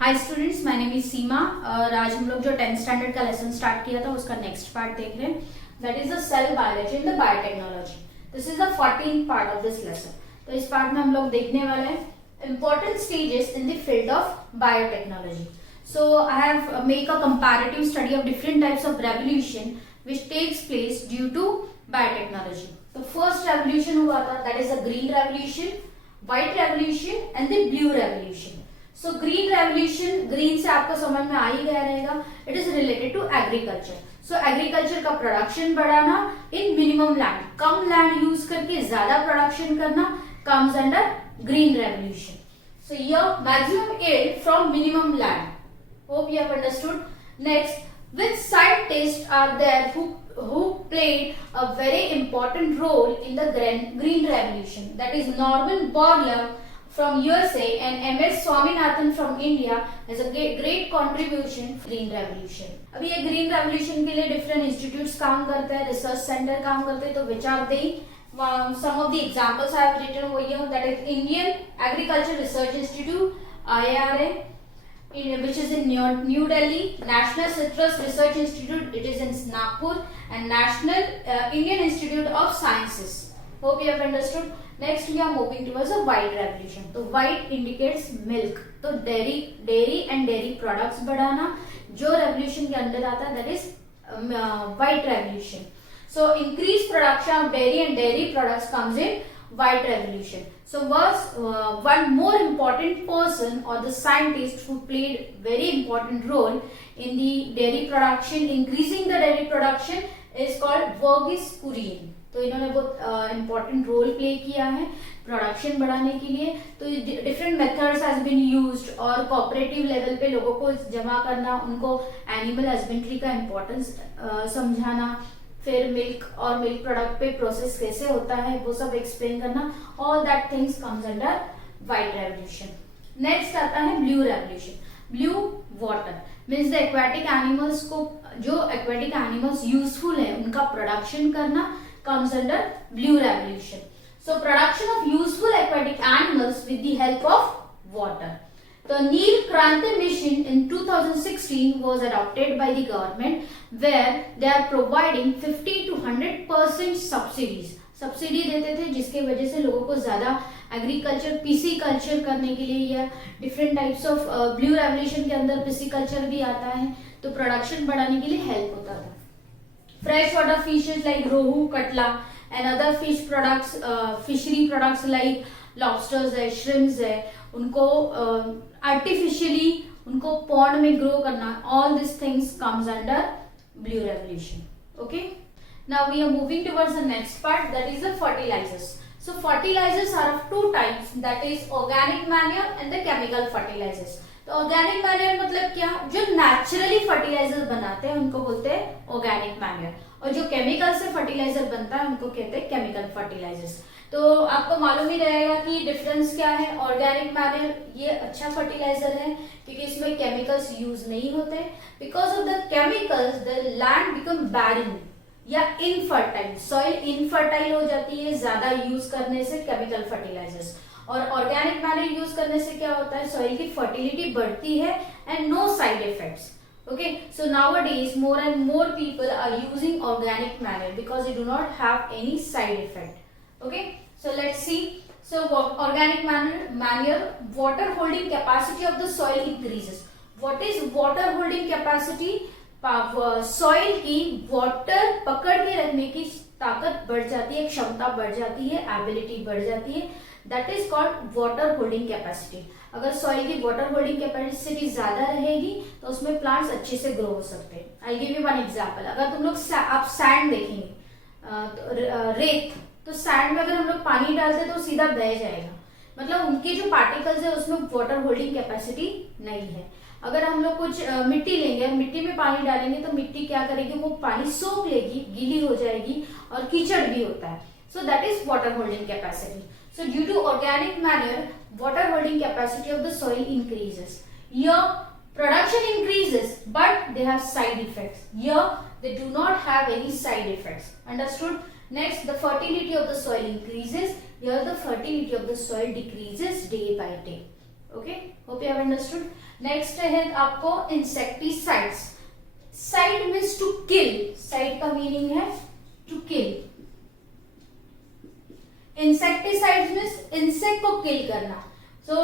Hi students, my name is Seema और आज हम लोग जो 10th स्टैंडर्ड का लेसन स्टार्ट किया था उसका नेक्स्ट पार्ट देख रहे हैं. That is the cell biology and the biotechnology. This is the 14th part of this lesson. तो इस पार्ट में हम लोग देखने वाले हैं important stages in the field of biotechnology. So I have make a comparative study of different types of revolution which takes place due to biotechnology. The first revolution हुआ था, that is the green revolution, white revolution and the blue revolution. So green revolution, green से आपको समझ में आ ही गया रहेगा, it is related to agriculture. So agriculture का production बढ़ाना in minimum land, come land use करके ज्यादा production करना comes under green revolution. So here maximum yield from minimum land. Hope you have understood. Next, which scientists are there who played a very important role in the green revolution? That is Norman Borlaug from USA and MS Swaminathan from India has a great contribution to green revolution. अभी ये green revolution के लिए different institutes काम करते हैं, research center काम करते हैं. तो which are they? Some of the examples I have written over here. That is Indian Agriculture Research Institute (IARA), which is in New Delhi, National Citrus Research Institute, it is in Nagpur, and National Indian Institute of Sciences. Hope you have understood. Next we are moving towards a white revolution. तो white indicates milk. तो dairy and dairy products बढ़ाना जो revolution के अंदर आता है, that is white revolution. So increased production of dairy and dairy products comes in white revolution. So was one more important person or the scientist who played very important role in the dairy production, increasing the dairy production, is called Vergis Kurian. तो इन्होंने बहुत important role play किया है production बढ़ाने के लिए. तो different methods has been used और cooperative level पे लोगों को जमा करना, उनको animal husbandry का importance समझाना, फिर मिल्क और मिल्क प्रोडक्ट पे प्रोसेस कैसे होता है वो सब एक्सप्लेन करना. All that things comes under white revolution. Next आता है blue revolution. Blue water means the aquatic animals को, जो एक्वेटिक एनिमल्स यूजफुल है उनका प्रोडक्शन करना comes under blue revolution. So production of useful aquatic animals with the help of water. The Neel Kranti mission in 2016 was adopted by the government where they are providing 50 to 100% subsidies. Subsidy देते थे जिसके वजह से लोगों को ज्यादा agriculture, PC culture करने के लिए, या different types of blue revolution के अंदर पीसी कल्चर भी आता है, तो प्रोडक्शन बढ़ाने के लिए हेल्प होता था. Fresh water fishes like rohu, catla and other fish products, fishery products like lobsters है, श्रिम्स है, उनको आर्टिफिशियली उनको पॉन्ड में ग्रो करना, all this things comes under blue revolution. Okay, now we are moving towards the next part, that is the fertilizers. So fertilizers are of two types, that is organic manure and the chemical fertilizers. तो organic manure मतलब क्या, जो naturally fertiliser बनाते हैं उनको बोलते हैं organic manure, और जो केमिकल से फर्टिलाइजर बनता है उनको कहते हैं केमिकल फर्टिलाइजर्स. तो आपको मालूम ही रहेगा कि डिफरेंस क्या है. ऑर्गेनिक मैन्योर ये अच्छा फर्टिलाइजर है क्योंकि इसमें केमिकल्स यूज नहीं होते. Because of the chemicals the land become barren या इनफर्टाइल, सॉइल इनफर्टाइल हो जाती है ज्यादा यूज करने से केमिकल फर्टिलाइजर्स. और ऑर्गेनिक मैन्योर यूज करने से क्या होता है, सॉइल की फर्टिलिटी बढ़ती है and no side effects. Okay, so nowadays more and more people are using organic manure because they do not have any side effect. Okay, so let's see. So organic manure, water holding capacity of the soil increases. What is water holding capacity? Soil की water पकड़ के रखने की ताकत बढ़ जाती है, क्षमता बढ़ जाती है, एबिलिटी बढ़ जाती है. That is called water holding capacity. अगर सॉइल की वाटर होल्डिंग कैपेसिटी ज्यादा रहेगी तो उसमें प्लांट्स अच्छे से ग्रो हो सकते हैं. I give you one example. अगर तुम लोग आप सैंड देखेंगे, रेत, तो सैंड में अगर हम लोग पानी डालते तो सीधा बह जाएगा, मतलब उनके जो पार्टिकल्स है उसमें वाटर होल्डिंग कैपेसिटी नहीं है. अगर हम लोग कुछ मिट्टी लेंगे और मिट्टी में पानी डालेंगे तो मिट्टी क्या करेगी, वो पानी सोख लेगी, गीली हो जाएगी और कीचड़ भी होता है. So that is water holding capacity. So due to organic manure, water holding capacity of the soil increases. Here production increases, but they have side effects. Here they do not have any side effects. Understood? Next, the fertility of the soil increases. Here the fertility of the soil decreases day by day. Okay, hope you have understood. Next है आपको insecticides. Cide means to kill, cide का meaning है to kill. Insecticides means insect को kill करना। So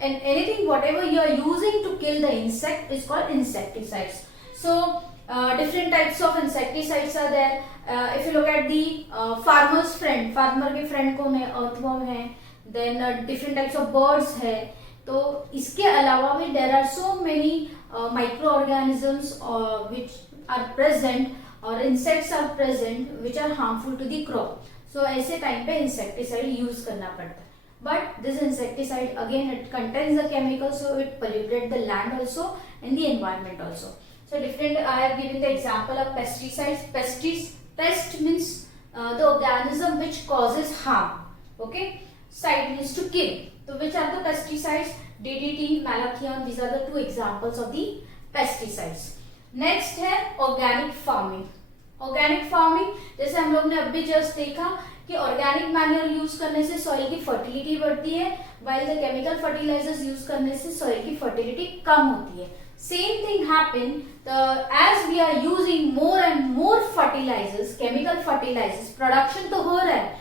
anything whatever you are using to kill the insect is called insecticides. So different types of insecticides are there. If you look at the farmer's friend, farmer के friend कौन है, earthworm है, then different types of birds है। तो इसके अलावा भी there are so many microorganisms which are present or insects are present which are harmful to the crop. So ऐसे टाइम पे insecticide use करना पड़ता है। But this insecticide again it contains the chemical, so it polluted the land also and the environment also. So different, I have given the example of pesticides. Pest means the organism which causes harm. Okay, side means to kill. So which are the pesticides? DDT, malathion. These are the two examples of the pesticides. Next है organic farming. Organic farming, जैसे हम लोग ने अभी just देखा कि organic manure use करने से सॉइल की फर्टिलिटी बढ़ती है, while the chemical fertilizers use करने से सॉइल की फर्टिलिटी कम होती है। Same thing happen as we are using more and more fertilizers, chemical fertilizers, production तो हो रहा है,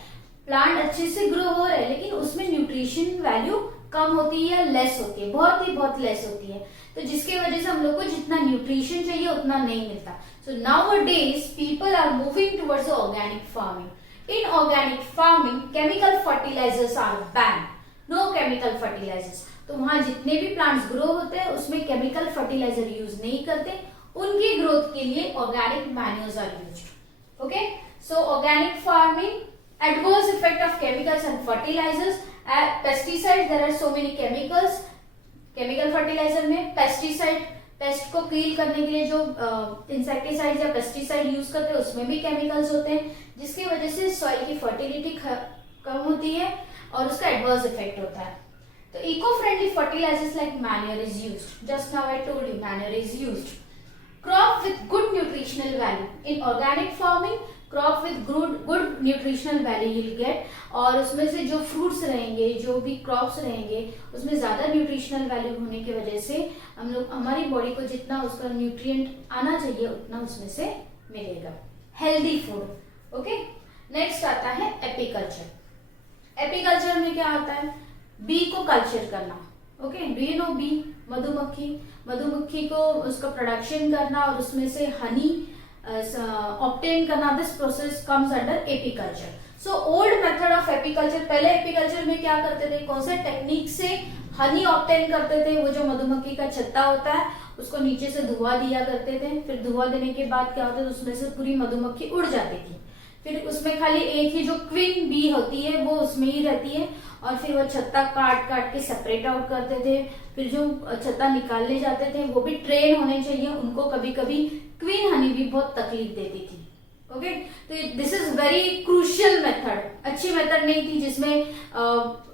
प्लांट अच्छे से ग्रो हो रहा है, लेकिन उसमें न्यूट्रिशन वैल्यू कम होती है या लेस होती है, बहुत लेस होती है। तो जिसकी वजह से हम लोग को जितना न्यूट्रिशन चाहिए उतना नहीं मिलता। So nowadays people are moving towards organic farming. In organic farming chemical fertilizers are ban, no chemical fertilizers. तो वहां जितने भी प्लांट्स ग्रो होते हैं उसमें केमिकल फर्टिलाइजर यूज नहीं करते, उनकी ग्रोथ के लिए organic manures are used. Okay, so organic farming, adverse effect of chemicals and fertilizers. Pesticides, there are so many chemicals. Chemical fertilizer में पेस्टिसाइड, पेस्ट को किल करने के लिए जो इंसेक्टिसाइड या पेस्टिसाइड यूज करते हैं उसमें भी केमिकल्स होते हैं, जिसकी वजह से सॉइल की फर्टिलिटी कम होती है और उसका एडवर्स इफेक्ट होता है। तो eco friendly fertilizers like manure is used. Just now I told you manure is used. Crop with good nutritional value in organic farming, crop with good nutritional value you will get, और उसमें से जो fruits रहेंगे, जो भी crops रहेंगे, उसमें ज्यादा न्यूट्रिशनल वैल्यू होने की वजह से हम लोग, हमारी बॉडी को जितना उसका न्यूट्रिएंट आना चाहिए उतना उसमें से मिलेगा। Healthy food. ओके, नेक्स्ट आता है एपीकल्चर। एपीकल्चर में क्या आता है? बी को कल्चर करना। Okay, do you know bee? मधुमक्खी। मधुमक्खी को उसका प्रोडक्शन करना और उसमें से हनी ऑब्टेन करना, this process comes under apiculture. So old method of apiculture, पहले एपीकल्चर में क्या करते थे, कौन से टेक्निक से हनी ऑब्टेन करते थे? वो जो मधुमक्खी का छत्ता होता है उसको नीचे से धुआं दिया करते थे, फिर धुआं देने के बाद क्या होता है, उसमें से पूरी मधुमक्खी उड़ जाती थी, फिर उसमें खाली एक ही जो क्वीन बी होती है वो उसमें ही रहती है, और फिर वो छत्ता काट काट के सेपरेट आउट करते थे। फिर जो छत्ता निकालने जाते थे वो भी ट्रेन होने चाहिए, उनको कभी कभी क्वीन हनी भी बहुत तकलीफ देती थी। ओके, तो this is very crucial method, अच्छी मेथड नहीं थी, जिसमें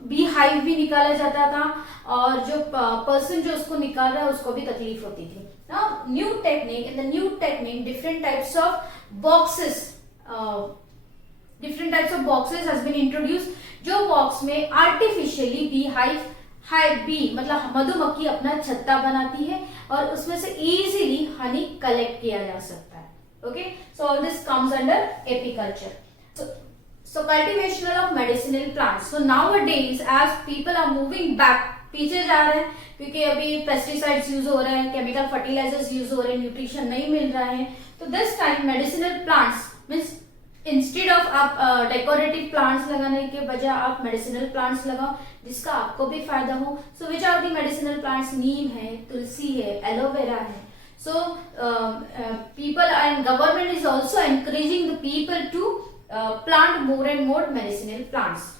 बी हाइव भी निकाला जाता था और जो पर्सन जो उसको निकाल रहा है उसको भी तकलीफ होती थी। Now new technique, in the new technique different types of boxes, different types of boxes has been introduced, जो बॉक्स में आर्टिफिशियली बी हाइव बी मतलब मधुमक्खी अपना छत्ता बनाती है और उसमें से इजीली हनी कलेक्ट किया जा सकता है। Okay, so all this comes under apiculture. So cultivation of medicinal plants. So nowadays as people are moving back, पीछे जा रहे हैं क्योंकि अभी पेस्टिसाइड्स यूज हो रहे हैं, केमिकल फर्टिलाइजर्स यूज हो रहे हैं, न्यूट्रिशन नहीं मिल रहा है, तो this time medicinal plants means instead of आप डेकोरेटिव प्लांट्स लगाने के बजाय आप मेडिसिनल प्लांट्स लगाओ जिसका आपको भी फायदा हो। So which are the medicinal plants? नीम है, तुलसी है, एलोवेरा है। So people and government is also encouraging the people to plant more and more medicinal plants.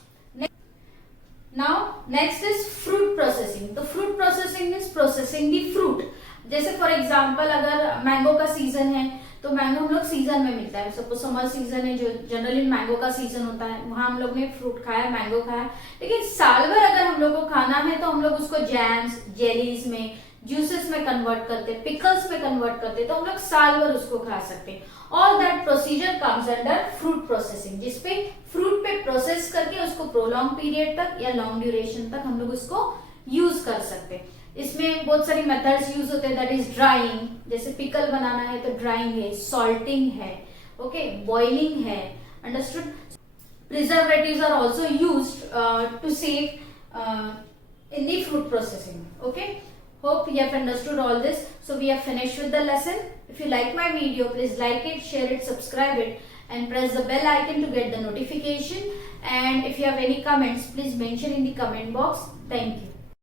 Now next is fruit processing. तो fruit processing means processing the fruit. जैसे for example अगर mango का season है तो mango हम लोग season में मिलता है, सपोज समर सीजन है जो जनरली मैंगो का सीजन होता है, वहां हम लोग ने फ्रूट खाया, मैंगो खाया, लेकिन साल भर अगर हम लोग को खाना है तो हम लोग उसको जैम्स, जेलीज में, जूसेस में कन्वर्ट करते, पिकल्स में कन्वर्ट करते, तो हम लोग साल भर उसको खा सकते हैं। All that procedure comes under fruit processing, जिसपे फ्रूट पे प्रोसेस करके उसको प्रोलॉन्ग पीरियड तक या लॉन्ग ड्यूरेशन तक हम लोग उसको यूज कर सकते हैं। इसमें बहुत सारी मेथड्स यूज होते हैं, दैट इज ड्राइंग, जैसे पिकल बनाना है तो ड्राइंग है, सॉल्टिंग है, ओके, बॉइलिंग है, understood. Preservatives are also used to save in the fruit processing. Okay, hope you have understood all this. So we have finished with the lesson. If you like my video, please like it, share it, subscribe it, and press the bell icon to get the notification. And if you have any comments, please mention in the comment box. Thank you.